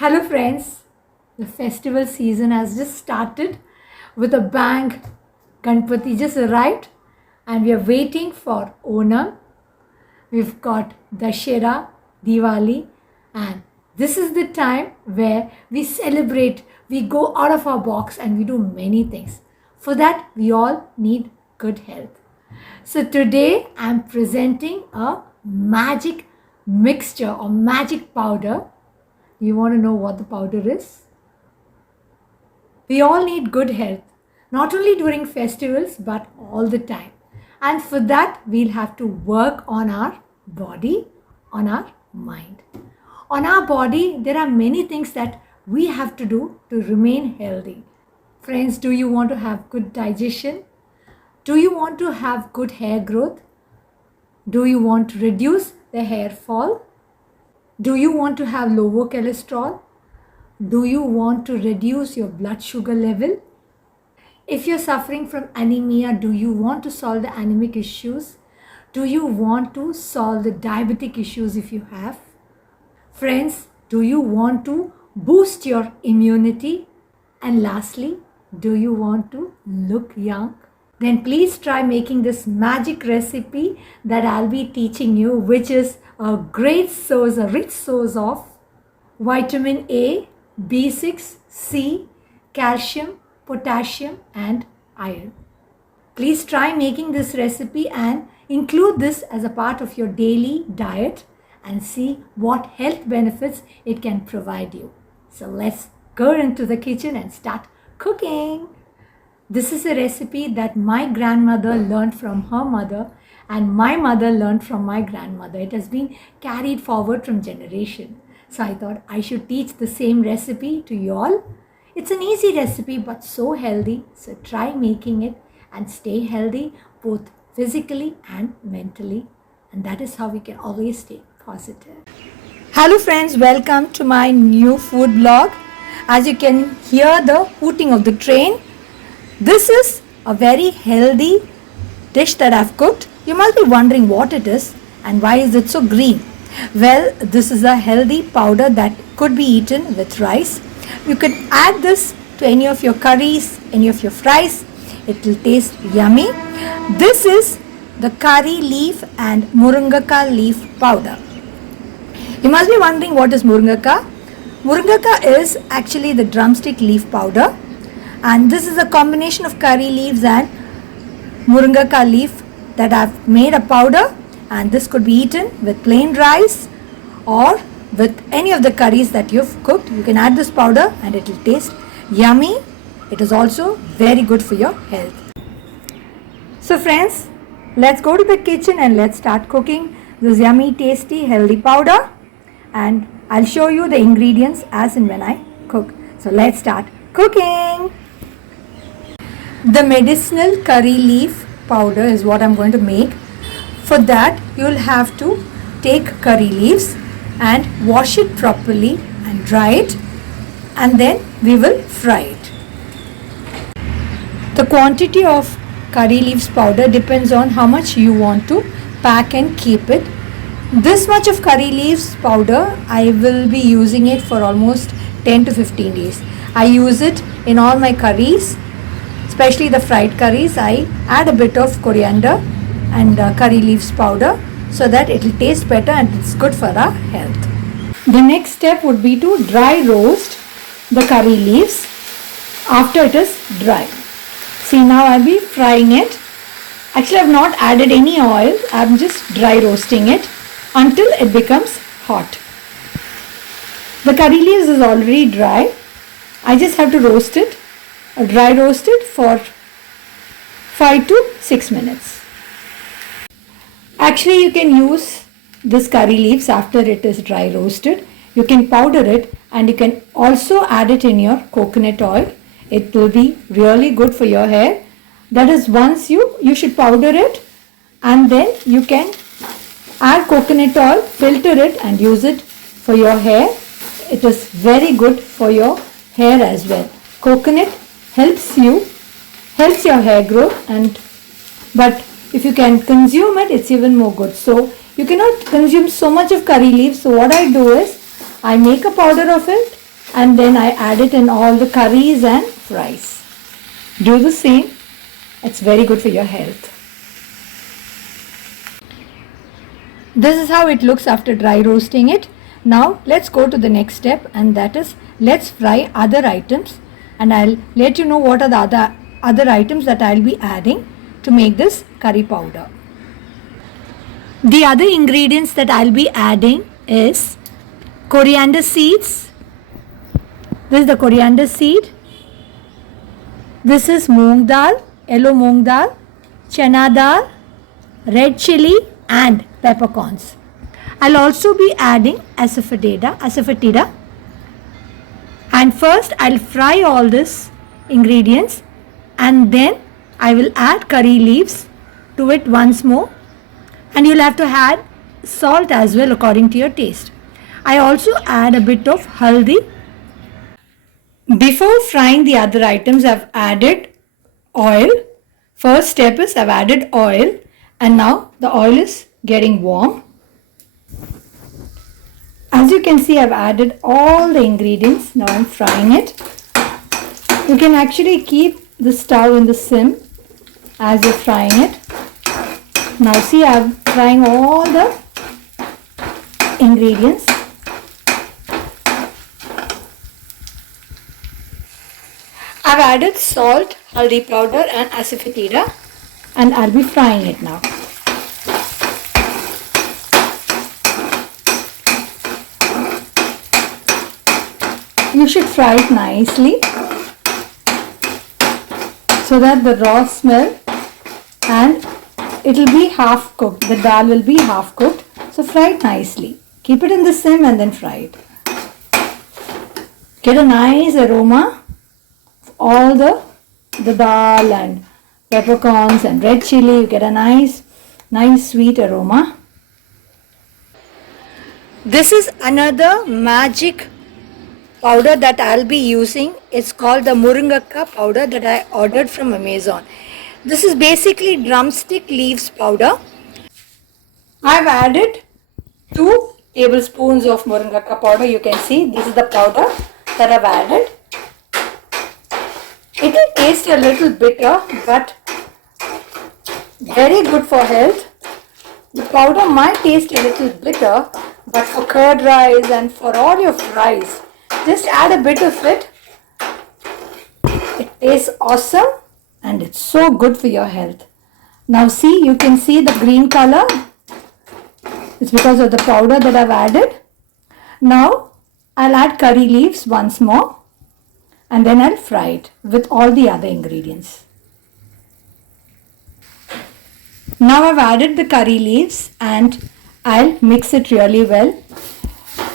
Hello friends, the festival season has just started with a bang. Ganpati just arrived and we are waiting for Onam. We've got Dashera, Diwali, and this is the time where we celebrate, we go out of our box and we do many things. For that, we all need good health. So today I'm presenting a magic mixture or magic powder. You want to know what the powder is? We all need good health, not only during festivals but all the time. And for that, we'll have to work on our body, on our mind. On our body, there are many things that we have to do to remain healthy. Friends, do you want to have good digestion? Do you want to have good hair growth? Do you want to reduce the hair fall? Do you want to have lower cholesterol? Do you want to reduce your blood sugar level? If you're suffering from anemia, do you want to solve the anemic issues? Do you want to solve the diabetic issues if you have? Friends, do you want to boost your immunity? And lastly, do you want to look young? Then please try making this magic recipe that I'll be teaching you, which is a great source, a rich source of vitamin A, B6, C, calcium, potassium and iron. Please try making this recipe and include this as a part of your daily diet and see what health benefits it can provide you. So let's go into the kitchen and start cooking. This is a recipe that my grandmother learned from her mother and my mother learned from my grandmother. It has been carried forward from generation. So I thought I should teach the same recipe to you all. It's an easy recipe but so healthy. So try making it and stay healthy both physically and mentally. And that is how we can always stay positive. Hello friends, welcome to my new food blog. As you can hear the hooting of the train, this is a very healthy dish that I've cooked. You must be wondering what it is and why is it so green. Well, this is a healthy powder that could be eaten with rice. You could add this to any of your curries, any of your fries. It will taste yummy. This is the curry leaf and Murungaka leaf powder. You must be wondering what is Murungaka. Murungaka is actually the drumstick leaf powder. And this is a combination of curry leaves and Murungaka leaf that I've made a powder, and this could be eaten with plain rice or with any of the curries that you've cooked. You can add this powder and it will taste yummy. It is also very good for your health. So friends, let's go to the kitchen and let's start cooking this yummy, tasty, healthy powder, and I'll show you the ingredients as and when I cook. So let's start cooking. The medicinal curry leaf powder is what I'm going to make. For that, you'll have to take curry leaves and wash it properly and dry it, and then we will fry it. The quantity of curry leaves powder depends on how much you want to pack and keep it. This much of curry leaves powder, I will be using it for almost 10 to 15 days. I use it in all my curries. Especially the fried curries, I add a bit of coriander and curry leaves powder so that it will taste better and it's good for our health. The next step would be to dry roast the curry leaves after it is dry. See, now I'll be frying it. Actually, I've not added any oil. I'm just dry roasting it until it becomes hot. The curry leaves is already dry. I just have to roast it. Dry roast it for 5 to 6 minutes. Actually, you can use this curry leaves after it is dry roasted. You can powder it and you can also add it in your coconut oil. It will be really good for your hair. That is, once you should powder it and then you can add coconut oil, filter it and use it for your hair. It is very good for your hair as well. Coconut helps your hair grow, but if you can consume it, it's even more good. So you cannot consume so much of curry leaves. So what I do is I make a powder of it and then I add it in all the curries and fries. Do the same. It's very good for your health. This is how it looks after dry roasting it. Now let's go to the next step, and that is let's fry other items, and I'll let you know what are the other items that I'll be adding to make this curry powder. The other ingredients that I'll be adding is coriander seeds. This is the coriander seed. This is moong dal, yellow moong dal, chana dal, red chili and peppercorns. I'll also be adding asafoetida. And first I'll fry all these ingredients, and then I will add curry leaves to it once more, and you'll have to add salt as well according to your taste. I also add a bit of haldi. Before frying the other items, I've added oil. First step is I've added oil, and now the oil is getting warm. As you can see, I've added all the ingredients. Now I'm frying it. You can actually keep the stove in the sim as you're frying it. Now see, I'm frying all the ingredients. I've added salt, haldi powder and asafoetida, and I'll be frying it now. You should fry it nicely so that the raw smell, and it will be half cooked. The dal will be half cooked. So fry it nicely. Keep it in the sim and then fry it. Get a nice aroma of all the dal and peppercorns and red chili. You get a nice sweet aroma. This is another magic powder that I'll be using. It's called the Murungakka powder that I ordered from Amazon. This is basically drumstick leaves powder. I've added 2 tablespoons of Murungakka powder. You can see this is the powder that I've added. It will taste a little bitter, but very good for health. The powder might taste a little bitter, but for curd rice and for all your fries, just add a bit of it. It tastes awesome and it's so good for your health. Now see, you can see the green color. It's because of the powder that I've added. Now I'll add curry leaves once more, and then I'll fry it with all the other ingredients. Now I've added the curry leaves and I'll mix it really well.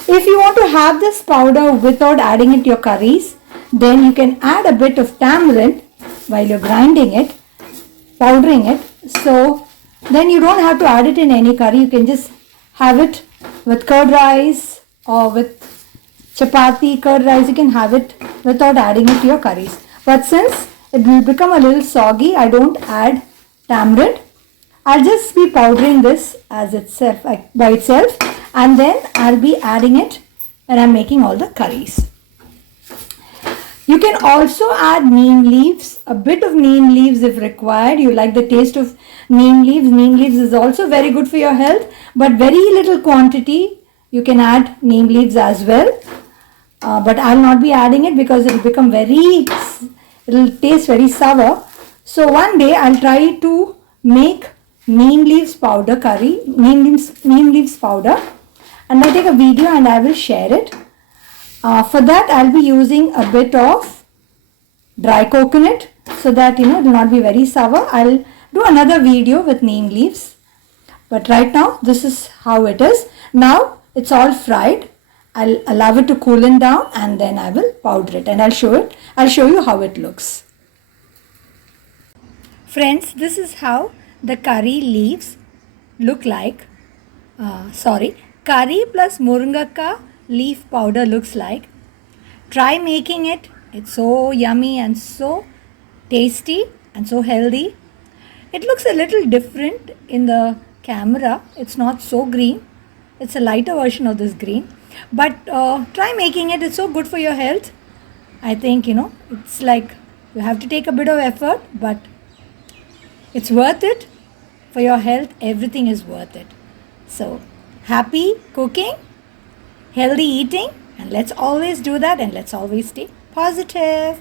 If you want to have this powder without adding it to your curries, then you can add a bit of tamarind while you're grinding it, powdering it. So then you don't have to add it in any curry. You can just have it with curd rice or with chapati, curd rice. You can have it without adding it to your curries. But since it will become a little soggy, I don't add tamarind. I'll just be powdering this as itself, by itself, and then I'll be adding it when I'm making all the curries. You can also add neem leaves, a bit of neem leaves if required. You like the taste of neem leaves. Neem leaves is also very good for your health, but very little quantity. You can add neem leaves as well, but I'll not be adding it because it will taste very sour. So one day I'll try to make neem leaves powder curry, neem leaves powder, and I'll take a video and I will share it. For that I'll be using a bit of dry coconut so that it will not be very sour. I'll do another video with neem leaves, but right now this is how it is. Now it's all fried. I'll allow it to cool down and then I will powder it and I'll show you how it looks. Friends, this is how the curry leaves look like. Curry plus Murungakka leaf powder looks like. Try making it. It's so yummy and so tasty and so healthy. It looks a little different in the camera. It's not so green. It's a lighter version of this green. But try making it. It's so good for your health. I think, it's like you have to take a bit of effort, but it's worth it for your health. Everything is worth it. So, happy cooking, healthy eating, and let's always do that, and let's always stay positive.